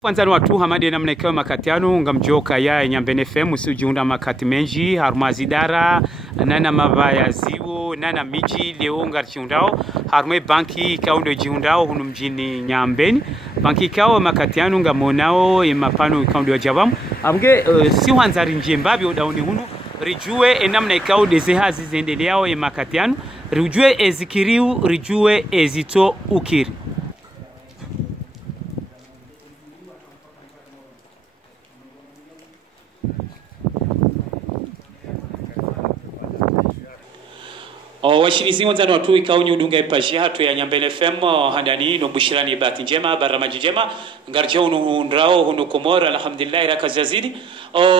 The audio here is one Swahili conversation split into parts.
Kwanza ni watu hamade na mnaikewa makatiano ngamjoka ya Nyambene FM usiujiunda makati menji harumazi dara nana mavaya ziwo nana miji leo ngarchiundao harume banki kaundo jiundao hunu mjini Nyambeni banki kao makatiano ngamonao mapano kaundo jabamu abunge si wanzari njembabi udauni hunu rijue enamna ikao dezehazi zendeleao makatiano rijue ezikiriu rijue ezito ukiri. Washirisi wanzani watu ikao nyudunga ipaji hatu ya Nyambene FM handani no bushirani bahati njema baramaji njema ngarja undrao hunu komora alhamdulillah raka zazidi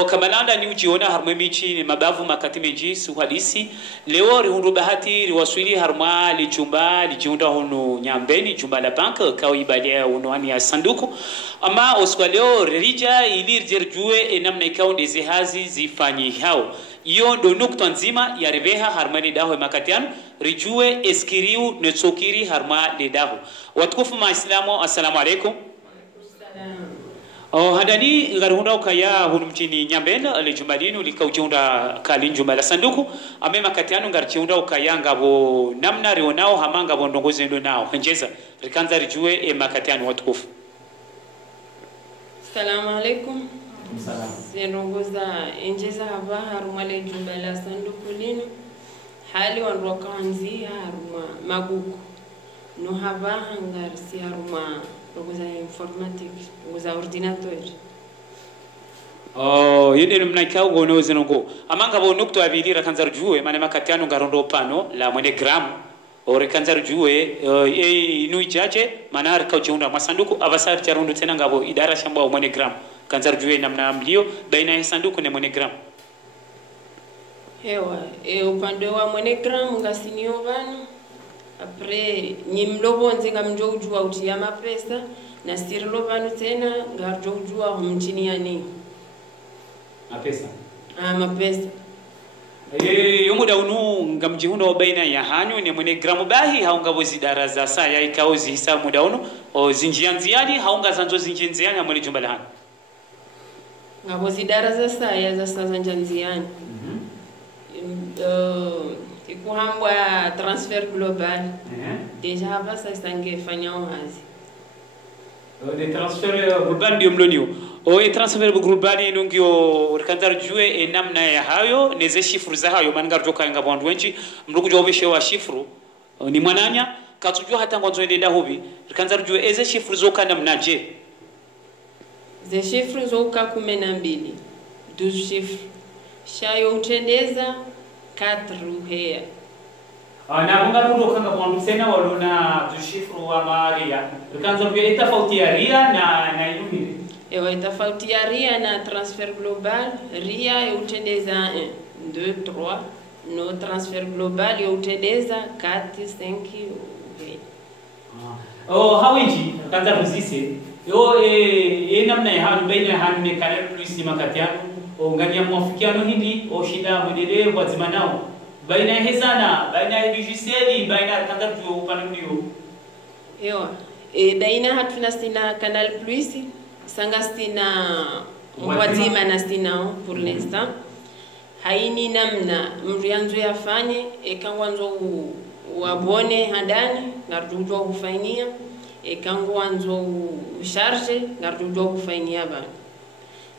kamalanda ni ujiona harma michi mabavu makati meji suhalisi leo rihundu bahati riwaswili harma lijumba lijiunda hunu Nyambeni jumba la bank kao ibalia unuani ya sanduku ama oswa leo rija ili rjerjue enamna ikao ndezihazi zifanyi hao iyo ndo nukta nzima ya ribeha harma lidaho makatiano rijue eskiriu netsokiri harma lidaho watukufu maislamu assalamu alaikum. Hadani ngarihunda ukaya hunu mchini Nyambene alijumalinu likaujiunda kali njumba la sanduku ame makatiano ngarchiunda ukaya ngabo namna rionao hama ngabo ndongozi ndo nao njeza rikanza rijue makatiano watukufu. Assalamu alaikum. Zenongoza njeza haba haruma le jumba la sanduku lino hali wanroka hanzia haruma maguku no haba hangarisi haruma rogoza informatique rogoza ordinateur yende mnaikao gono zenongo amanga bo nokto abili rakanza rujue mane makatiano ngarondo pano la mwene gram ore kanza rujue inu ijaje manar kaujiunda masanduku abasar charondo tena ngabo idara shamba wa mwene gram kanza rujue namna mlio baina ya sanduku na mwene gram hewa upande wa mwene gram ngasinio vano apre nyimlobo nzenga mjo ujua utia mapesa na sirlo vano tena ngarjo ujua mchini yani mapesa mapesa yomuda unu ngamjihundo baina ya hanyo ni mwene gramu bahi haunga bozi daraza saa ya ikaozi hisa muda unu zinjianziani haunga zanzo zinjianziani amwene jumba la hanyo ngabozi daraza saa ya za saa zanjianziani ikuhambwa transfer global deja hapa sasa ingefanya wazi de transfer global ndio mlonio transfer global nungio rikanza rujue namna ya hayo neze shifru za hayo manga rutoka nga bandu wenji mruku jobeshe wa shifru ni mwananya katujua hata ngonzo endenda hobi rikanza rujue eze shifru zoka namna je ze shifru zoka 12 12 shifru shayo utendeza 4 ruhea na bunga rudo kanga bandu tena walona dushifru wa maria rikanza rujue tofauti ya ria na inumire ewa tofauti ya ria na transfer global ria utendeza 1 2 3 no transfer global utendeza 4 5 hawiji kanza ruzise namna ya hanu baina ya hanu ne kanel plus makatiano ngania mwafikiano hindi shida mwendelee kwa zimanao baina ya hezana baina ya dijiseli baina ya kanza rujue upande ndio ewa baina hatuna sina canal plus sanga stina mwazima na stina pour l'instant haini namna mrianzo yafanye ekangwanzo wabone handani ngarujwa kufanyia ekangwanzo charge ngarujwa kufanyia bana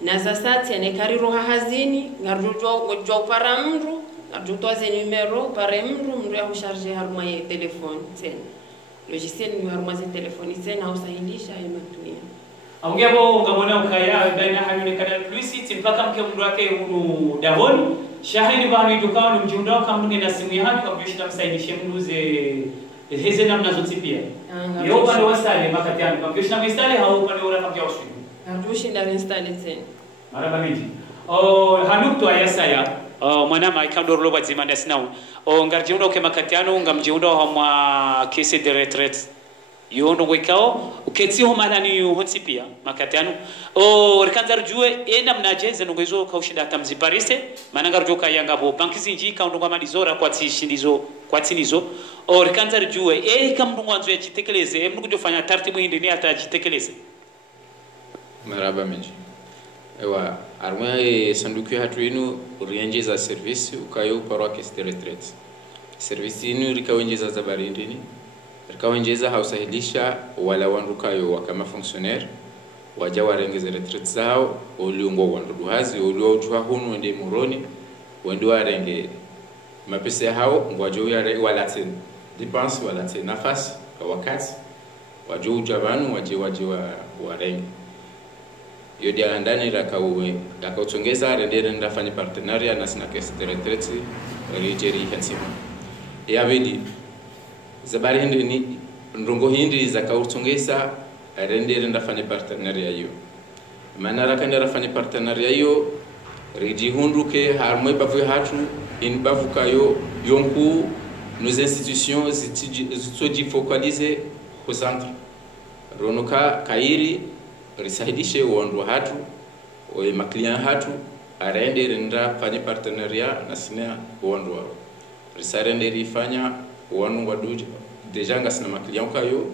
na sasa tena kariro hazini ngarujwa para mru ngarujwa ze numero para mru ya kucharger haruma ya telefone tena logiciel ni haruma za telefone tena hausahilisha imetumia Angebo ngamona ukaya baina hanune kana Luisi timpaka mke mndu wake hunu Davoni shahidi bani dukano mjiundao kamnge na simu yangu kabishita msaidishe mnuze heze namna zote pia yo pale wasale makatiano kabishita mstale hau pale ora kamja uswi ngabushinda installe tena mara bamiji hanukto ayasaya mwanama ikandoro loba zimanda sinao ngarjiunda uke makatiano ngamjiunda hamwa kese de retraite yondo wekao uketsi ho malani hotsi pia makatiano rikanza rujue namna jeze nongezo kaushida tamziparise mananga rujoka yanga bo banki zinji kaundonga madizora kwatsi shindizo kwatsinizo rikanza rujue kamndungwanzo yachitekeleze mndu kujofanya taratibu hindi ni atajitekeleze Maraba menji. Ewa, armwe sanduku hatu inu urienjeza service ukayo parwa caisse de retraite. Service inu rikawenjeza za barindini. Rikawenjeza hausahilisha wala wandukayo wakama fonctionnaire waja warengeze retraite zao uliungo wandudu hazi uliwa ujuha hunu wende muroni wende warenge mapesa hao ngwajo ya walate dépense walate nafasi wakati wajo ujabanu waje warenge yo dia ndani rakautongeza rendere ndafanya partenariat na sina caisse de retraite rijeri hatima yabidi zabari hindi ndongo hindi zakautongeza rendere ndafanya partenariat yo manara kana rafanya partenariat yo riji hunduke harmwe bavu hatu in bavuka yo yonku nos institutions zitsoji focaliser au centre ronoka kairi risaidishe wandu hatu o maklient hatu arende renda fanya partenariat na sina wandu wao risarende rifanya wanu waduja deja ngasina maklient kayo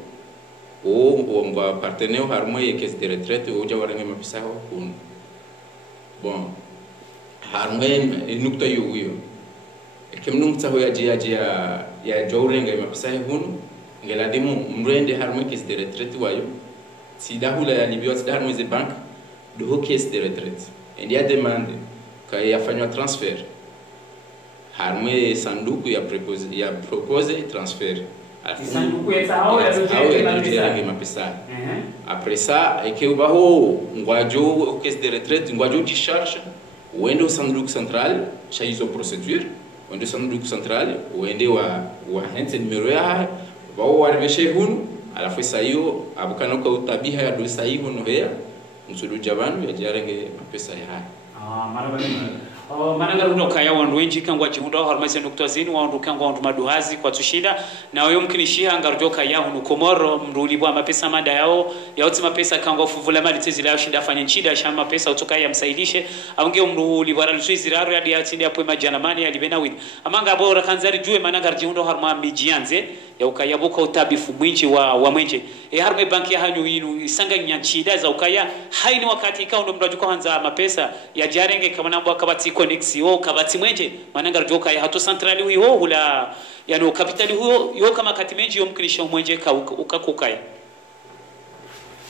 o ngwa partenaire harmoye caisse de retraite o jawarenge mapisa ho kun bon harmoye nukta yo kem nukta ho ya jawrenga mapisa hun ngela demu mrende harmoye caisse de retraite wayo sida hula ya libyo sida harmoye bank de ho caisse de retraite ndia demande ka yafanywa transfer harmoye sanduku ya propose transfer sanduku ya hao ya mapesa après ça ekeuba ho ngwajo caisse de retraite ngwajo discharge wende sanduku central chaizo procedure wende sanduku central wende wa hente numero ya bao warveshe hunu alafu sayo abukana kwa utabiha ya do sayo no hea msudu jabanu ya jarenge mapesa ya mananga runo kaya wandu wenji kangwa jihunda harmase nukta zinu wandu kangwa wandu maduhazi kwa tushida na wayo mkinishiha ngarjo kaya hunu komoro mruli bwa mapesa mada yao yauti mapesa kangwa fuvula mali tezi lao shinda fanya nchida shama mapesa utoka ya msaidishe aunge mruli bwa ralusui ziraru ya diatini ya poema janamani ya libena widi amanga bora kanzari juwe mananga jihunda harma mijianze ya ukaya buka utabifu mwinchi wa mwenje harme banki ya hanyu inu isanga nyanchida za ukaya haini wakati ikaw ndo mrajuko hanza mapesa ya jarenge kama nambu wakabati konexio kabati mwenje mananga rjoka ya hato centrali huyo hula yani kapitali huyo yo kama kati menji yo mkinisha mwenje ukakukaya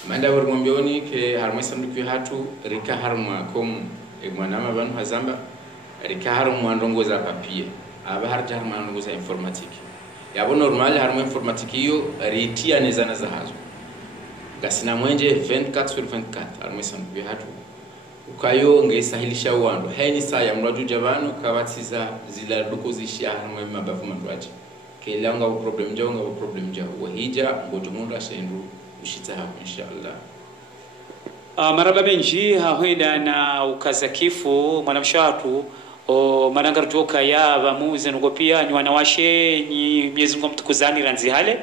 manda warmombioni ke harma sanduku hatu rika harma kom mwanama banu hazamba rika harma ndongo za papier aba harja harma ndongo za informatique yabo normal harma informatique yo ritia nezana za hazo gasina mwenje 24/24 harma sanduku hatu ukayo ngesahilisha wandu haini saa ya mraju jabanu kawatiza zila duko zishia harma mabavu mandwaji kelanga problem jao nga problem jao wahija ngojo mundu ashendu ushita hapo inshallah maraba benji hahoida na ukazakifu mwanamshatu o mananga joka ya bamuze nuko pia nywana washe ni miezi ngo mtukuzani ranzi hale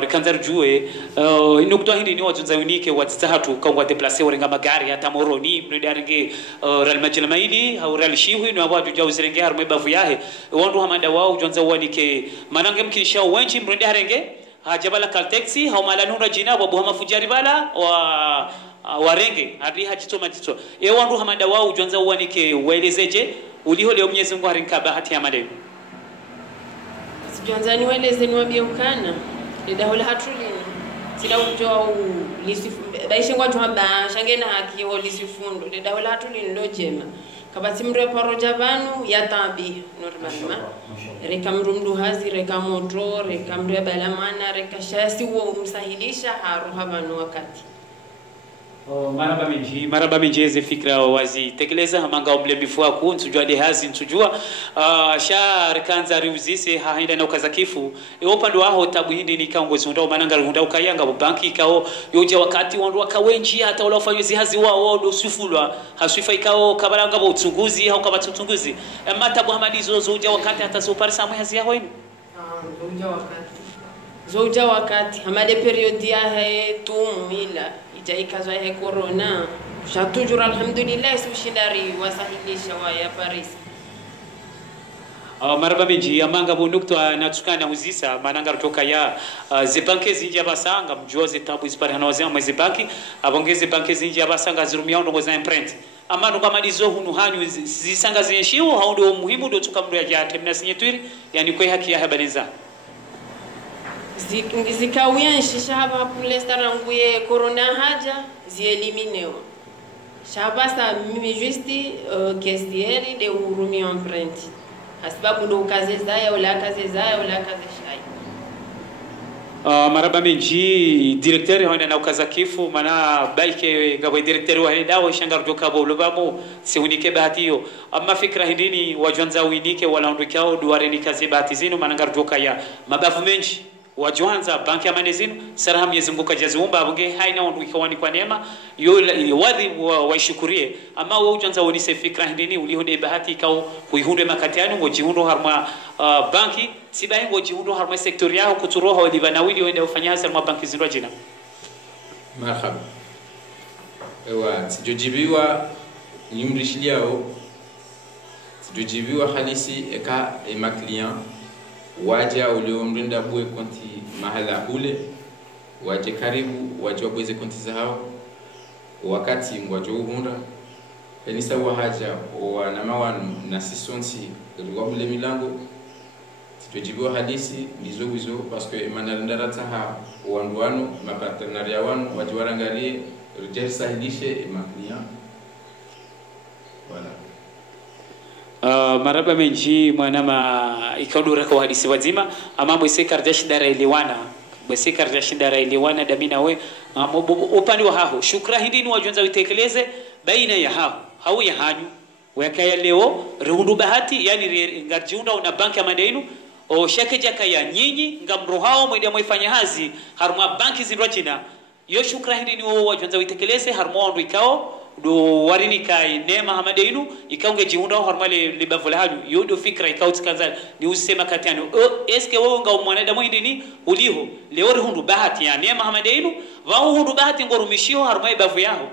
rikanza rujue inukutwa hindi ni wazunza unike watitahatu kongwa deplace warenga magari hata moroni mredaringe ral majila maili au ral shihu ni watu jauzirenge harme bavu yahe wandu hamanda wao jonza wanike manange mkinisha wenchi mredaringe hajabala kalteksi hau malanura jina wabu hama fujari bala warenge hadi hajito majito wandu hamanda wao jonza wanike waelezeje uliho leo mnyezi mungu harinka bahati ya madeu jonza ni waeleze ni wabiokana Lida hola hatulini sila ujo lisifu baishe ngwa tuhamba shangena haki ho lisifundo lida hola hatulini lo jema kabati mre paroja banu ya tabi normalma reka mrumdu hazi reka moto reka mre balamana reka shasi wo msahilisha haruha banu wakati maraba minjeze fikra wazi tekeleza manga umlebifu wako nsujua de hazi nsujua sha rekanza riuzise hahinda na ukazakifu upande waho tabu hindi ni kaongozi undao mananga undao kayanga banki kao yoja wakati wandu wakawenji hata wala ufanyezi hazi wao ndo sifulwa hasifa ikao kabaranga bo utunguzi au kabatu utunguzi matabu hamalizo zoja wakati hata sopar samwe hazi yao hivi zoja wakati hamade periodi ya tumila ikazo ya corona shatujura alhamdulillah sushindari wasahilisha wa ya Paris maraba menji amanga bonukto natukana uzisa mananga kutoka ya zebanke zinja basanga mjoze tabu zipari hanawazi ama zebanki abongeze banke zinja basanga zirumia ndo za imprint amano kama dizo hunu hanyu zisanga zinshiwo haundo muhimu ndo tukamdo ya jate mna sinyetwiri yani kwa haki ya habariza zikawia shaba pule staranguye corona haja zielimineo shaba sa mimi justi kestieri de urumi imprint sababu ndo kazi zaya wala kazi shay maraba menji directeur hona na ukaza kifu mana baike ngabo directeur wa dawo shangar joka bolo bamo se unike bahatiyo amma fikra hindini wajanza winike wala ndukao duare ni kazi bahati zinu manangar joka ya mabavu menji wajanza banki ya manezinu saraha Mwenyezi Mungu kajaziumba abunge haina ndukawani kwa neema yo wadhi waishukurie amma wewe ujanza wonise fikra hindini ulihonde bahati kao kuihunde makatiano ngojihundo harma banki sibaye ngojihundo harma sektori yao kuturoha walibanawili wende ufanya harma banki zinwa jina marhaba ewa sijojibiwa nimrishiliao sijojibiwa halisi eka ema client waja uliomrinda bue konti mahala hule waje karibu waje wabweze konti zao wakati ngwajo uhunda kanisa wa haja wanama wanu na sisonsi kwa mle milango tujibiwa hadisi ndizo wizo parce que manarindara taha wanduano mapartenaria wanu waje warangalie rejel sahilishe maklia voilà maraba menji mwanama ikaudura kwa hadisi wazima ama mwese kardashi dara iliwana mwese kardashi dara iliwana damina we upande wa haho shukra hindi ni wajonza witekeleze baina ya haho hau ya hanyu wakaya leo rehundu bahati yani ngarjiunda una banki ya mandeinu o shake jaka ya nyinyi ngamro hao mwede mwifanya hazi haruma banki zinrochina yo shukra hindi ni wajonza witekeleze haruma wandu ikao do warini kai nema hamadeinu ikaunge jiunda haruma le bavula haju yo do fikra ikao tikaza ni usema katiano eske wewe nga mwanadamu hindini uliho leo rehundu bahati ya nema hamadeinu wao hundu bahati ngorumishio haruma bavu yao.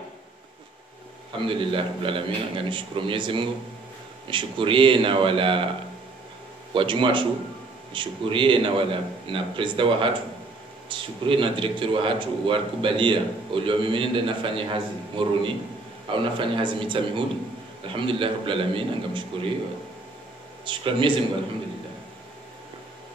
Alhamdulillah rabbil alamin nganishukuru Mwenyezi Mungu nishukurie na wala wajumatu nishukurie na wala na president wa hatu nishukurie na director wa hatu walikubalia ulio mimi nenda nafanya hazi moruni au nafanya hazi mitamihudi alhamdulillah rabbil alamin ngamshukurie shukrani Mwenyezi Mungu alhamdulillah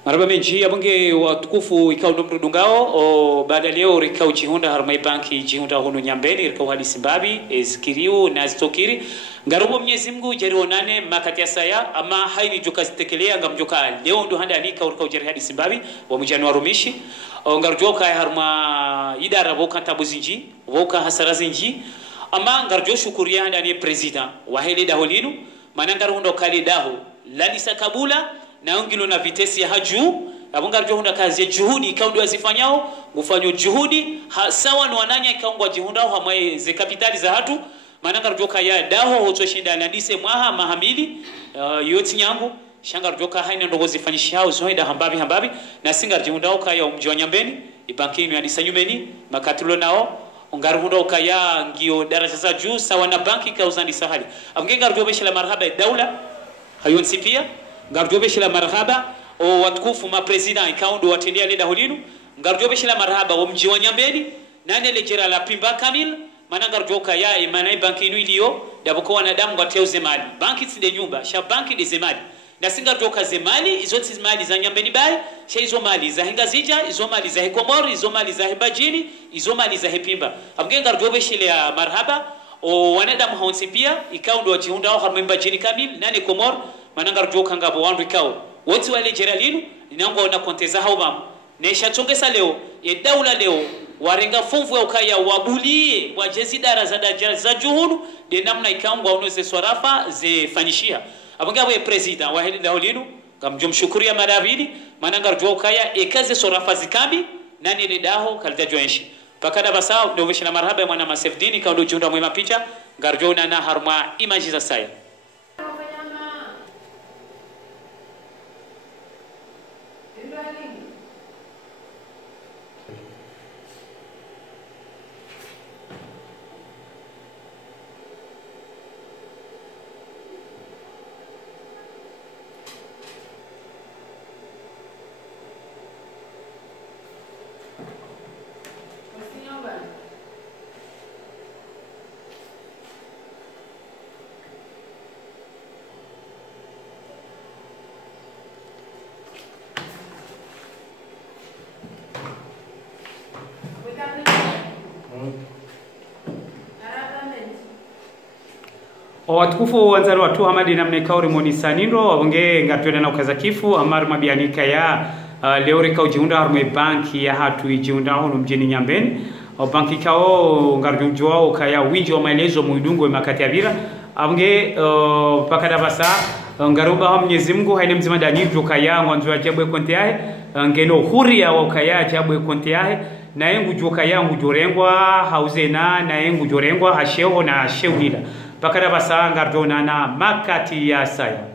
maraba menji abonge watukufu ikao ndo mrudungao baada leo rikao jihunda harmai banki jihunda hunu nyambeni rikao hadi simbabi ezkiriu na zitokiri ngarubo Mwenyezi Mungu jarionane makati ya saya ama haini joka zitekelea ngamjoka leo ndo handa anika rikao jari hadi simbabi wa mjani wa rumishi ngarjoka harma idara boka tabuzinji boka hasarazinji ama ngarjo shukuria handa ni president wa hele daholinu manangaru ndo kali daho lalisa kabula na ungilo na vitesi ya haju abonga juhunda kazi ya juhudi ikaundi wazifanyao gufanyo juhudi sawa ni wananya ikaungwa jihunda hamae ze kapitali za hatu mananga rujoka ya daho hotoshinda na dise mwaha mahamili yoti nyangu shanga rujoka haina ndogo zifanyishao zoida hambabi na singa jihunda ukaya umjwa nyambeni ibankini ya disanyumeni makatulo nao ungaruhunda ukaya ngio daraja za juu sawa na banki kauzandi sahali amgenga rujobeshi la marhaba daula hayonsi pia ngarjobeshi la marhaba o watukufu ma president ikaundo watendea leda holinu ngarjobeshi la marhaba o mji wa Nyambeni nane lejera la pimba kamil mananga rjoka ya imana banki inu iliyo daboko wanadamu wateu zemali banki tside nyumba sha banki de zemali na singa rjoka zemali izo tizimali za Nyambeni bai sha izo mali za Hingazija izo mali za Hekomori izo mali za Hebajini izo mali za Hepimba amgenga rjobeshi la marhaba o wanadamu haonsi pia ikaundo wajihunda au harmemba jini kamil nane Komor mananga rjoka ngabo wandu ikao wote wale jeralinu ninango na konteza haubam nesha chongesa leo ye daula leo warenga funvu ya ukaya wabulie wajezi dara za juhuru de namna ikaungwa unoze swarafa ze fanyishia abanga we president wa hili daulinu ngamjumshukuria madabili mananga rjoka ya ekaze swarafa zikambi nani ile daho kalita joenshi pakada basa ndio vishina marhaba mwana masefdini kaundo junda mwema picha ngarjona na harma image za saya watukufu wanzari watu hamadi namne kauri monisanindo wabonge ngatwena na ukaza kifu amar mabianika ya leo rika ujiunda harume banki ya hatu ijiunda hono mjini Nyambeni banki kao ngarjujwa ukaya winji wa maelezo muidungo makati ya vira abonge pakada basa ngaruba ha Mwenyezi Mungu haine mzima danyijo kaya ngwanzo ajabwe konti yahe ngeno huria wa ukaya ajabwe konti yahe na yengu joka yangu jorengwa hauzena na yengu jorengwa hasheho na sheulila pakada basa ngardona na makati ya saya